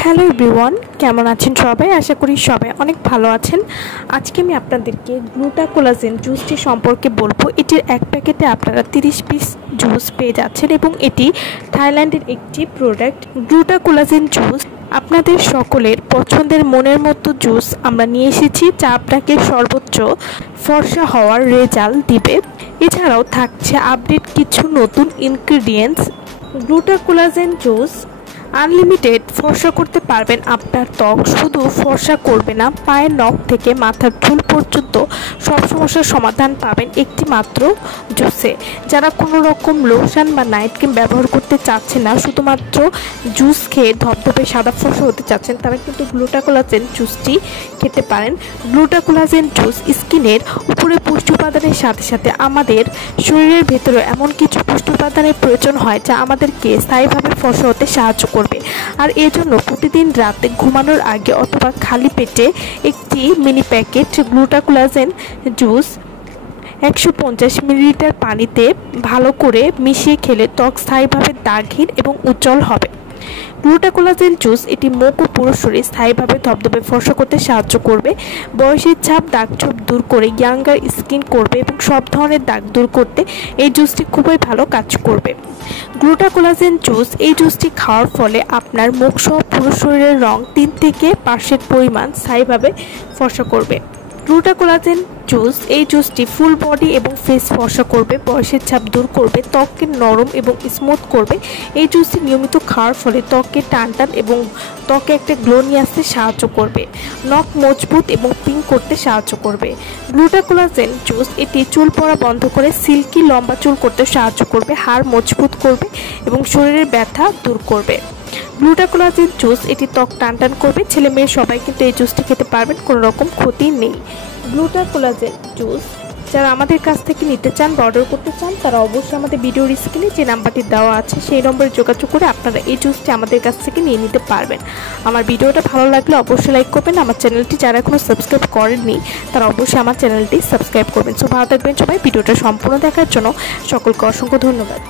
Hello everyone, কেমন আছেন সবাই? আশা করি সবাই অনেক ভালো আছেন। আজকে আমি আপনাদেরকে গ্লুটাকোলাজেন জুসটি সম্পর্কে বলবো। এটির এক প্যাকেটে আপনারা 30 পিস জুস পেয়ে যাচ্ছেন এবং এটি থাইল্যান্ডের একটি প্রোডাক্ট। গ্লুটাকোলাজেন জুস আপনাদের সকলের পছন্দের মনের মতো জুস আমরা নিয়ে এসেছি, যা আপনাকে সর্বোচ্চ ফর্সা হওয়ার রেজাল্ট দিবে। এছাড়াও থাকছে আপডেট কিছু নতুন ইনগ্রিডিয়েন্টস। গ্লুটাকোলাজেন জুস আনলিমিটেড ফর্সা করতে পারবেন আপনার ত্বক। শুধু ফর্সা করবে না, পায়ের নখ থেকে মাথার চুল পর্যন্ত সব সমস্যার সমাধান পাবেন একটি মাত্র জুসে। যারা কোনো রকম লোশন বা নাইট ক্রিম ব্যবহার করতে চাচ্ছেন না, শুধুমাত্র জুস খেয়ে ধপধপে সাদা ফর্সা হতে চাচ্ছেন, তারা কিন্তু গ্লুটাকোলাজেন জুসটি খেতে পারেন। গ্লুটাকোলাজেন জুস স্কিনের উপরে পুষ্টি উপাদানের সাথে সাথে আমাদের শরীরের ভেতরে এমন কিছু পুষ্টি উপাদানের প্রয়োজন হয় যা আমাদেরকে স্থায়ীভাবে ফর্সা হতে সাহায্য করবে। আর এজন্য প্রতিদিন রাতে ঘুমানোর আগে অথবা খালি পেটে একটি মিনি প্যাকেট গ্লুটাকোলাজেন জুস 150 মিলিলিটার পানিতে ভালো করে মিশিয়ে খেলে ত্বক স্থায়ীভাবে দাগহীন এবং উজ্জ্বল হবে। গ্লুটাকোলাজেন জুস এটি মুখ ও পুরো শরীর স্থায়ীভাবে ধবধবে ফর্সা করতে সাহায্য করবে, বয়সের ছাপ দাগ-ছোপ দূর করে ইয়াঙ্গার স্কিন করবে এবং সব ধরনের দাগ দূর করতে এই জুসটি খুবই ভালো কাজ করবে। গ্লুটাকোলাজেন জুস এই জুসটি খাওয়ার ফলে আপনার মুখ সহ পুরো শরীরের রং 3 থেকে 5% পরিমাণ স্থায়ীভাবে ফর্সা করবে। গ্লুটাকোলাজেন জুস এই জুসটি ফুল বডি এবং ফেস ফর্সা করবে, বয়সের ছাপ দূর করবে, ত্বককে নরম এবং স্মুথ করবে। এই জুসটি নিয়মিত খাওয়ার ফলে ত্বকে টান এবং ত্বকে একটা গ্লো নিয়ে আসতে সাহায্য করবে, নখ মজবুত এবং পিঙ্ক করতে সাহায্য করবে। গ্লুটাকোলাজেন জুস এটি চুল পড়া বন্ধ করে সিল্কি লম্বা চুল করতে সাহায্য করবে, হাড় মজবুত করবে এবং শরীরের ব্যথা দূর করবে। গ্লুটাকোলাজেন জুস এটি ত্বক টান করবে। ছেলে মেয়ে সবাই কিন্তু এই জুসটি খেতে পারবেন, কোনো রকম ক্ষতি নেই। গ্লুটাকোলাজেন জুস যারা আমাদের কাছ থেকে নিতে চান বা অর্ডার করতে চান, তারা অবশ্যই আমাদের ভিডিওর স্ক্রিনে যে নাম্বারটি দেওয়া আছে সেই নম্বরে যোগাযোগ করে আপনারা এই জুসটি আমাদের কাছ থেকে নিয়ে নিতে পারবেন। আমার ভিডিওটা ভালো লাগলে অবশ্যই লাইক করবেন। আমার চ্যানেলটি যারা এখনও সাবস্ক্রাইব করেননি তারা অবশ্যই আমার চ্যানেলটি সাবস্ক্রাইব করবেন। সো ভালো থাকবেন সবাই। ভিডিওটা সম্পূর্ণ দেখার জন্য সকলকে অসংখ্য ধন্যবাদ।